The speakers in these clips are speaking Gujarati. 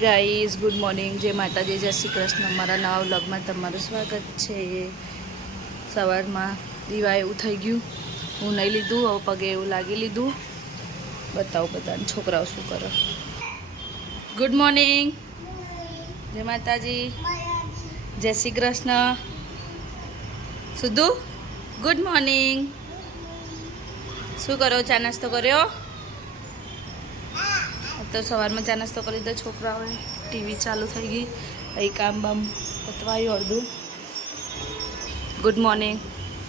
Guys, good morning. જય માતાજી, જય શ્રી કૃષ્ણ. મારા નવા વ્લોગમાં તમારું સ્વાગત છે. સવારમાં દીવા એવું થઈ ગયું. હું નહીં લીધું, હવે પગે એવું લાગી લીધું. બતાવો બધાને, છોકરાઓ શું કરો? Good morning. જય માતાજી. જય શ્રી કૃષ્ણ. સુધુ, ગુડ મોર્નિંગ. શું કરો? ચા નાસ્તો કર્યો? તો સવારમાં ચા નાસ્તો કરી દીધો છોકરાઓએ ટીવી ચાલુ થઈ ગઈ. અહીં કામ બામ પતવાયું અડધું. ગુડ મોર્નિંગ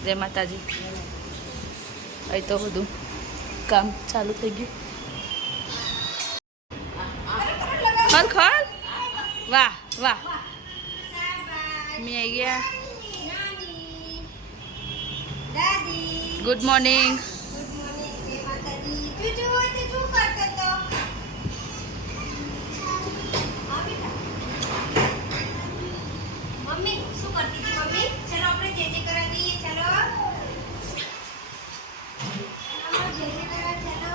જય માતાજી. અહીં તો બધું કામ ચાલુ થઈ ગયું. ખોલ ખોલ. વાહ વાહ. મેં આવી ગયા. ગુડ મોર્નિંગ મમ્મી શું કરતી હતી મમ્મી ચલો આપણે જે જે કરવા જઈએ ચલો ચલો, જે જે કરવા ચલો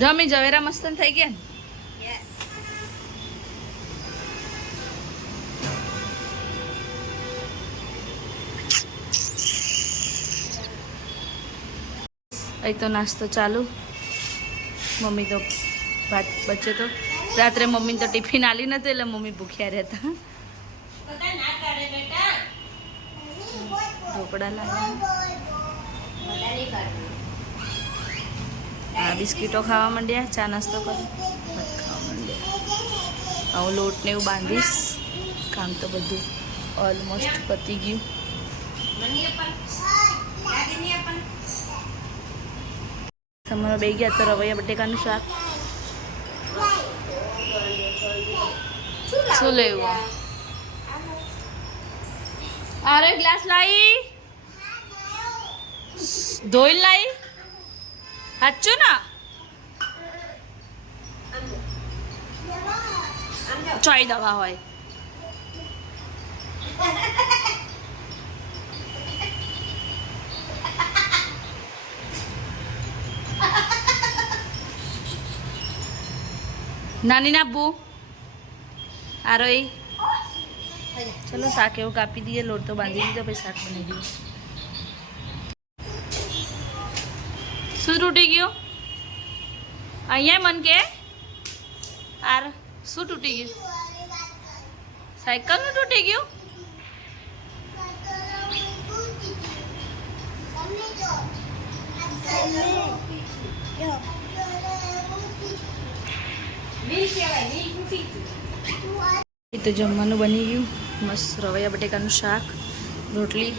જમી ઝવેરા મસ્તન થઈ ગયા ને? અહીં તો નાસ્તો ચાલુ. મમ્મી તો ભાત બચે તો. રાત્રે મમ્મીને તો ટિફિન આલી નતું એટલે મમ્મી ભૂખ્યા રહેતા. ઢોકળા આ બિસ્કીટો ખાવા માંડ્યા, ચા નાસ્તો કર્યો હું લોટને એવું બાંધીશ. કામ તો બધું ઓલમોસ્ટ પતી ગયું. તમારે બે ગયા તો રવૈયા બટેકાનું શાક. શું લેવું? અરે ગ્લાસ લાવી ધોઈ લાવી સાચું ના ચોઈ દવા હોય નાની ના બુ આરો એ ચલો શાક એવું કાપી દઈએ લોટ તો બાંધી દીધો પછી શાક બનાવી દઈએ તૂટી ગયું અહીંયા મન કે આર શું તૂટી ગયું સાયકલનું તૂટી ગયું તો જમવાનું બની ગયું. મસ્ત રવૈયા બટેકાનું શાક, રોટલી,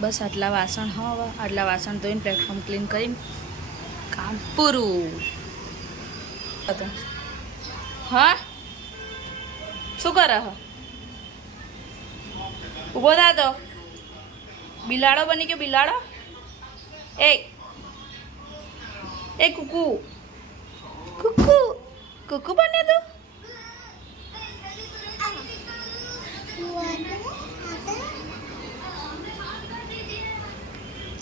બસ આટલા વાસણ, હા, આટલા વાસણ ધોઈને પ્લેટફોર્મ ક્લીન કરીને પૂરું. હા? શું કરે હ? ઊભો થા તો. બિલાડો બની ગયો બિલાડો? એ એ કુકુ. કુકુ કુકુ બને તું?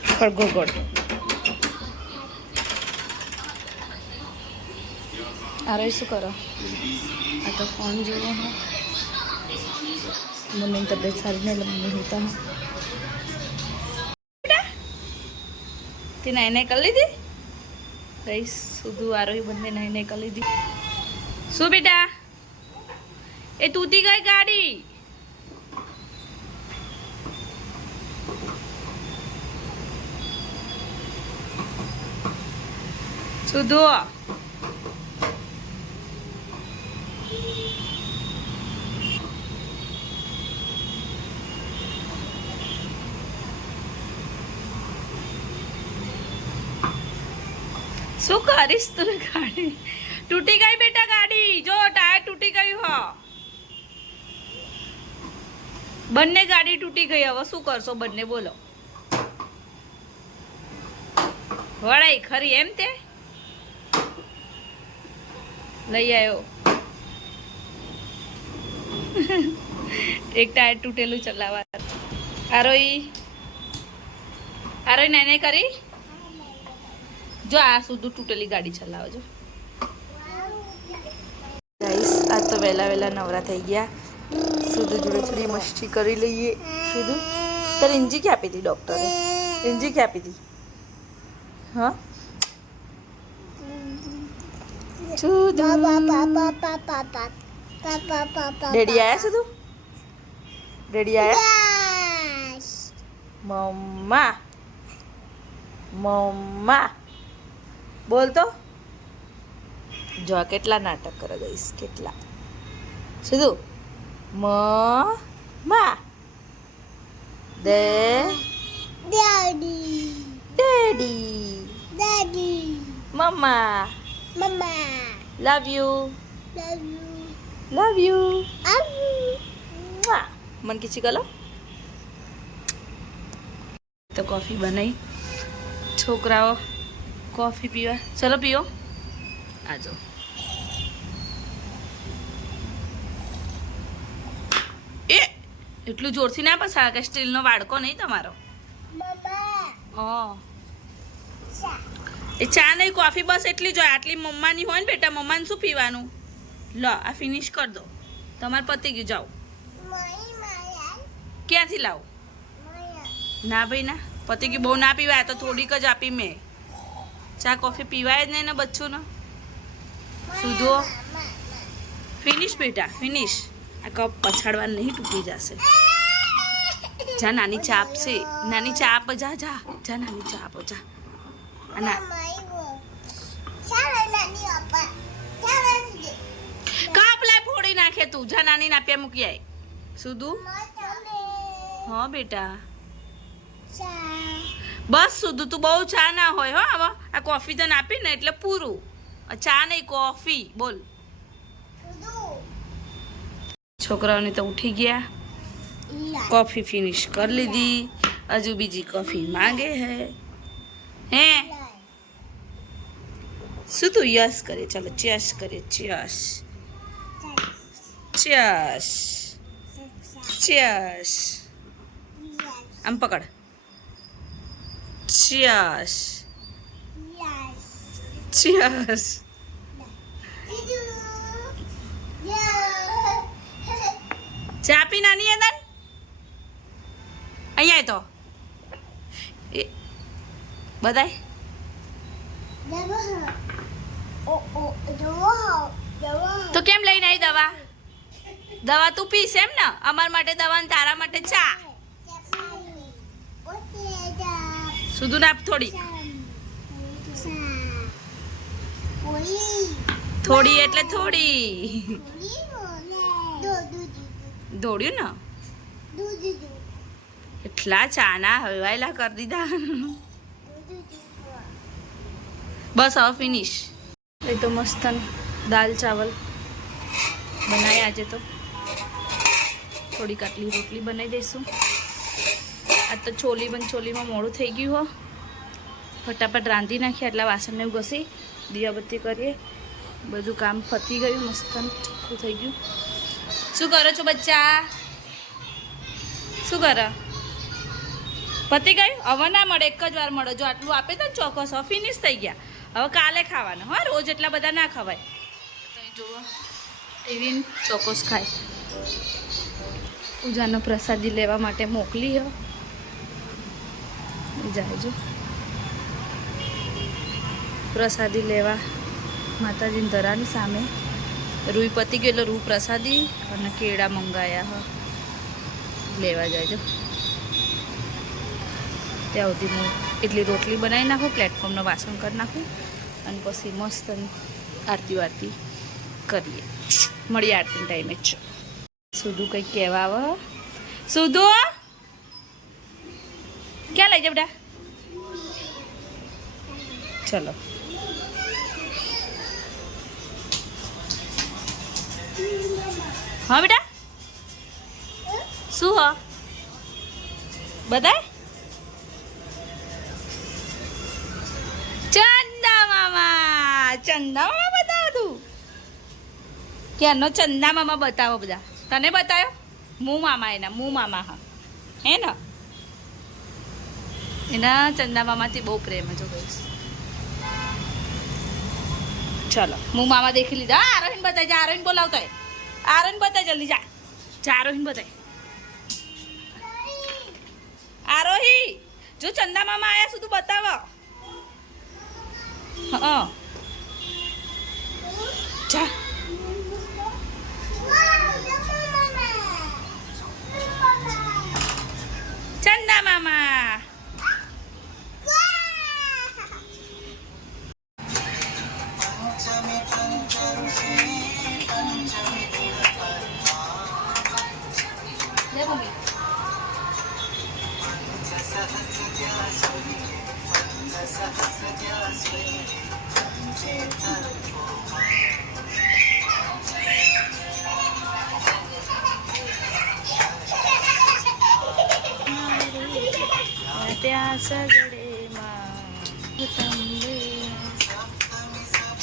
ખડગો ગોળ. અરે શું કરો? આ તો ફોન જોવો હો. મમ્મીની તબિયત સારી નહીં મમ્મી હોતા હું તે નાઈ નાઈ કરી લીધી? રહીશ સુધું આરોહી બંને નાઈ નાઈ કરી લીધી. શું બેટા? એ તૂટી ગઈ ગાડી. સુધુ શું કરીશ તું ગાડી. તૂટી ગઈ બેટા ગાડી. જો, ટાયર તૂટી ગયું, હો. બંને ગાડી તૂટી ગઈ હવે. શું કરશો બંને? બોલો. વળાઈ ખરી એમ તે? લઈ આવ્યો એક ટાયર તૂટેલું ચલાવવા. આરોઈ આરોઈ નાને કરી? જો આ સુધી તૂટેલી ગાડી ચલાવો છો વહેલા વહેલા નવરા થઈ ગયા. સુધુ જોડે થોડી મસ્તી કરી લઈએ. સુધુ તારે ઇન્જી ક્યાં આપી હતી ડૉક્ટરે ઇંજી ક્યાં આપી હતી? હા? સુધુ ડેડી આયા સુધુ ડેડી આયા? મમ્મા. મમ્મા. બોલ તો. જો કેટલા નાટક કરે દઈશ કેટલા. સીધું. મ મા. દે. Daddy. Mamma. Love you love you મન કિસી ગલો. તો કોફી બનાવી છોકરાઓ કોફી પીવા ચલો પીઓ આજો એ એટલું જોરથી ના પસા કે સ્ટીલનો વાડકો નહીં તમારો? હા એ ચા નહીં કોફી બસ એટલી જોઈએ આટલી મમ્માની હોય ને બેટા મમ્માને શું પીવાનું? લો આ ફિનિશ કર દો. તમારે પતી ગયું જાઓ. ક્યાંથી લાવો? ના ભાઈ ના. પતી ગયું બહુ ના પીવાય આ તો થોડીક જ આપી મેં. ચા કોફી પીવાય જ નહીં ને બચ્ચુંનો? સુધો. ફિનિશ બેટા ફિનિશ. આ કપ પછાડવા નહીં તૂટી જશે. જા નાની ચા આપશે. નાની ચા આપ જા જા. જા નાની ચા આપો જા. ના કાપ ફોડી નાખે તું. જા નાની નાપ્યા મૂકી આય. સુધુ? હા બેટા. બસ સુધું તું બહુ ચા ના હોય હો હવે આ કોફી તને આપી ને એટલે પૂરું. ચા નહીં કોફી બોલ. છોકરાઓને તો ઉઠી ગયા. કોફી ફિનિશ કરી લીધી. હજુ બીજી કોફી માંગે હે. હે? શું તું યસ કરે? ચાલો ચેસ કરે ચેસ. ચેસ. ચેસ. આમ પકડ. ચેસ ચેસ ચા પી નાની અંદર અહીંયા તો. એ બધાય? તો કેમ લઈને આવી દવા? દવા તું પીશ એમ ને? અમારા માટે દવા ને તારા માટે ચા. સુધુ આપ થોડી થોડી એટલે થોડી. દોડ્યું ને? એટલા ચાના હલવાયેલા કરી દીધા. બસ, હવે ફિનિશ એ તો મસ્ત દાલ ચાવલ બનાવ્યા આજે તો. થોડીક આટલી રોટલી બનાવી દઈશું. આ તો ચોલી બન ચોલીમાં મોડું થઈ ગયું હો. ફટાફટ રાંધી નાખીએ એટલા વાસણને ઘસી દિયાબત્તી કરીએ. બધું કામ પતી ગયું મસ્ત ચોખ્ખું થઈ ગયું. શું કરો છો બચ્ચા? શું કરો? પતી ગયું? હવે ના મળે એક જ વાર મળે. જો આટલું આપે તો ચોક્કસ હવે ફિનિશ થઈ ગયા. હવે કાલે ખાવાનું હા રોજ એટલા બધા ના ખવાય. અહીં જુઓ એવી ચોક્કસ ખાય. પૂજાનો પ્રસાદી લેવા માટે મોકલી હો. જાય જો પ્રસાદી લેવા માતાજીની ધરાની સામે. રૂઈ પતી ગયો એટલે રૂ પ્રસાદી અને કેળા મંગાયા હ. લેવા જાયજો ત્યાં સુધી હું એટલી રોટલી બનાવી નાખું પ્લેટફોર્મનું વાસણ કરી નાખું અને પછી મસ્ત આરતી વારતી કરીએ. મળીએ આરતી ટાઈમે જ. સુધુ કંઈક કહેવા આવે? સુધુ! લઈ બેટા ચલો. હા બેટા? શું હ? બધા ચંદા મામા ચંદા મામા બતાવો તું. ક્યારનો ચંદા મામા બતાવો બધા? તને બતાવ્યો મું મામા એના, મું મામા હા. હે ને? એના ચંદા મામાથી બહુ પ્રેમ હતો ગઈશ ચલો, હું મામા દેખી લીધા. હા આરોહીન બતાય, જા આરોહીન બોલાવતા આરોહીન બતાય જલ્દી, જા. જા આરોહીન બતાય. આરોહી, જો ચંદા મામા આયા તું બતાવો. હા જા. ચંદા મામા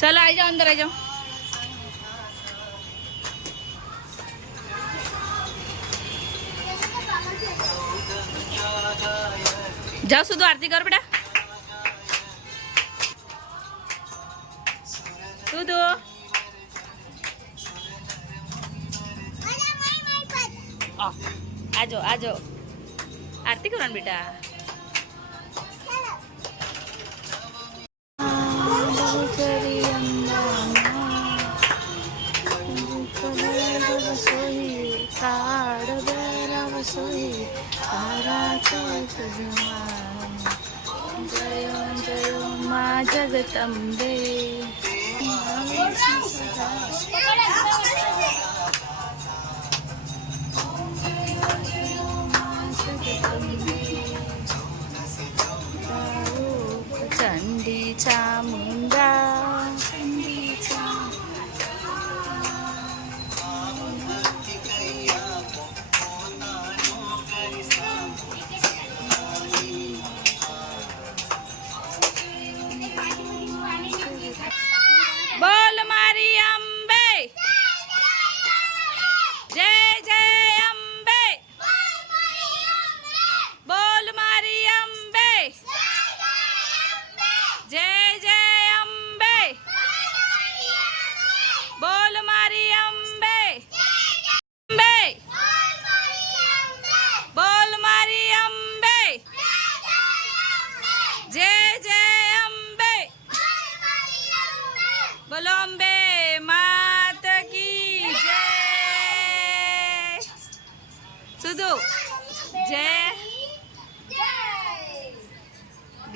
चलो आ जाओ अंदर आ जाओ। जाओ सुधु आरती करो बेटा। सुधु। आजो आजो आरती करो बेटा। જાઓ સુધી આરતી કર બેટા સુધુ આ, આજો આજો આરતી કરવાની બેટા જગતંબે ચંડી ચામુંડા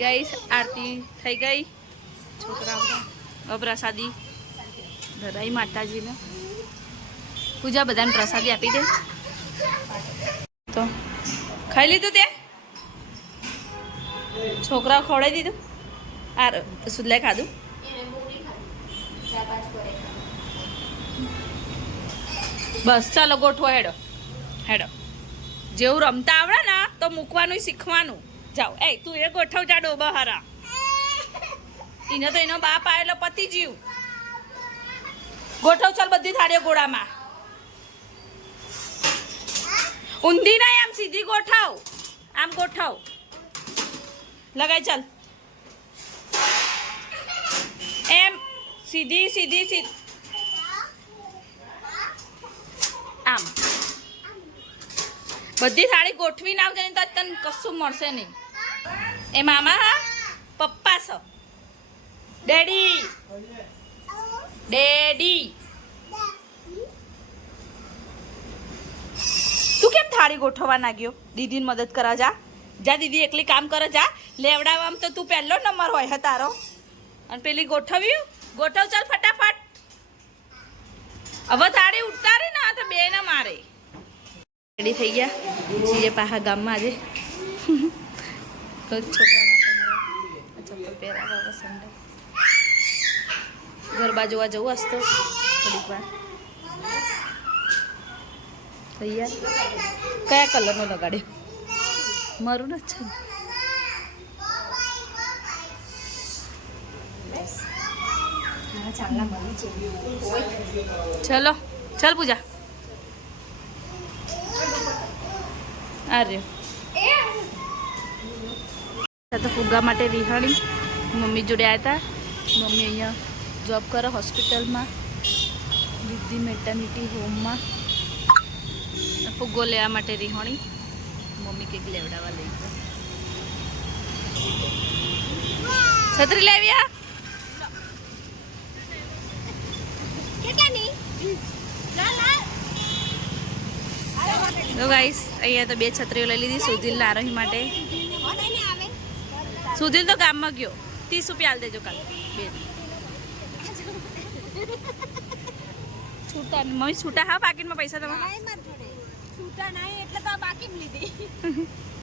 ગઈ, આરતી થઈ ગઈ. છોકરાઓ અપ્રસાદી પ્રસાદી ધરાઈ માતાજીને. પૂજા બધાને પ્રસાદી આપી દે. તો ખાઈ લીધું તે? છોકરાઓ ખવડાવી દીધું? આ સુદલાય ખાધું? બસ, ચાલો ગોઠવો હેડો. હેડો. જેવું રમતા આવડે ને, તો મૂકવાનું શીખવાનું. જાઓ. એ, તું એ ગોઠવ જા ડોબા હારા એને તો એનો બાપ આવેલો પતિ જીવ ગોઠવ ચાલ બધી થાળીઓ ગોળામાં. ઊંધી નહીં, આમ સીધી ગોઠવ. આમ ગોઠવ. લગાઈ ચાલ. એમ સીધી સીધી સીધી. આમ. બધી થાળી ગોઠવીને આવજે નહીં તો તને કશું મળશે નહીં. એ મામા, હા? પપ્પા છો. ડેડી. ડેડી. તું કેમ થાળી ગોઠવવા નાગ્યો દીદીને મદદ કરવા જા. જા દીદી, એકલી કામ કરે જા. લેવડાવવામાં તો તું પહેલો નંબર હોય હે તારો. અને પેલી ગોઠવ્યું? ગોઠવ ચાલ ફટાફટ. હવે તાળી ઉતારી ને તો બે ને મારે. રેડી થઈ ગયા? છીએ પાહા ગામમાં આજે. તો છોકરા માટે મારે ચપ્પલ પહેરાવા હવે સંડે ગરબા જોવા હશે તો થોડીક વાર. તૈયાર? કયા કલરનો લગાડ્યો? મારું જ છે. ચલો, ચાલ પૂજા. આ તો ફુગ્ગા માટે વિહાણી. મમ્મી જોડે આવ્યા મમ્મી અહીંયા જોબ કરે હોસ્પિટલમાં દીદી મેટર્નિટી હોમમાં ફુગ્ગો લેવા માટે રિહોણી મમ્મી કંઈક લેવડાવવા લઈ ગયો છત્રી લેવ્યા કેટલાની લા લા તો ગાઈસ અહીંયા તો બે છત્રીઓ લઈ લીધી સુધીલ આરોહી માટે. સુધીલ તો ગામમાં ગયો. ત્રીસ રૂપિયા આલ દેજો કાલ. બે. છૂટા મમ્મી છૂટા હા પાકીટમાં પૈસા તમારા? છૂટા નહીં એટલે તો પાકીટ બાકી લીધી.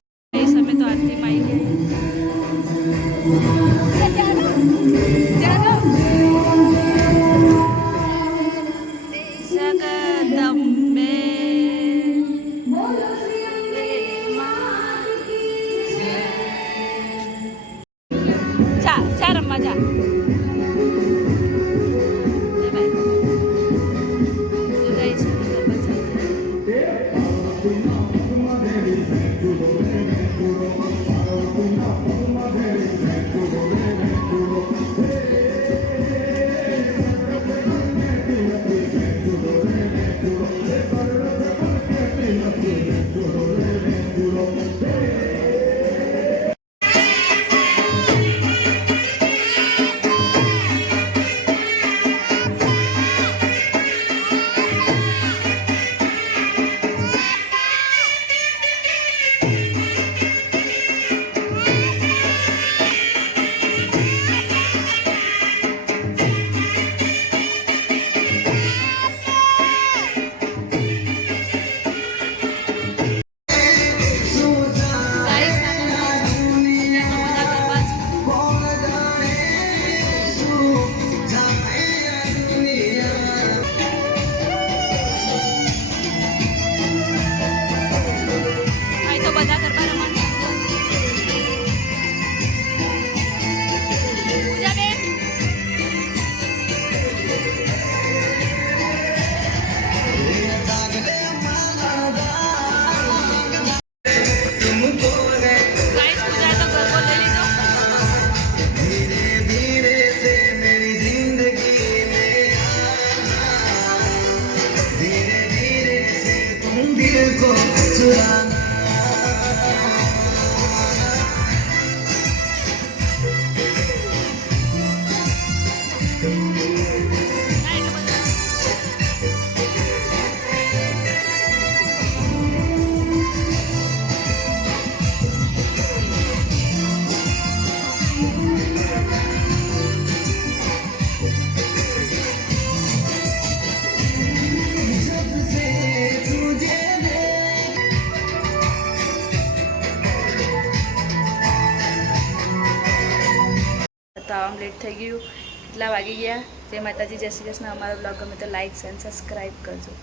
ગયું કેટલા વાગી ગયા. જય માતાજી, જય શ્રી કૃષ્ણ. અમારો બ્લોગ ગમે તો લાઈક એન્ડ સબસ્ક્રાઈબ કરજો.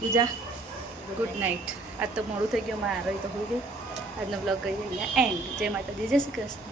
પૂજા ગુડ નાઇટ આજ તો મોડું થઈ ગયું, મારે તો હોઈ ગઈ આજનો બ્લોગ ગઈ અહીંયા એન્ડ જય માતાજી, જય શ્રી કૃષ્ણ.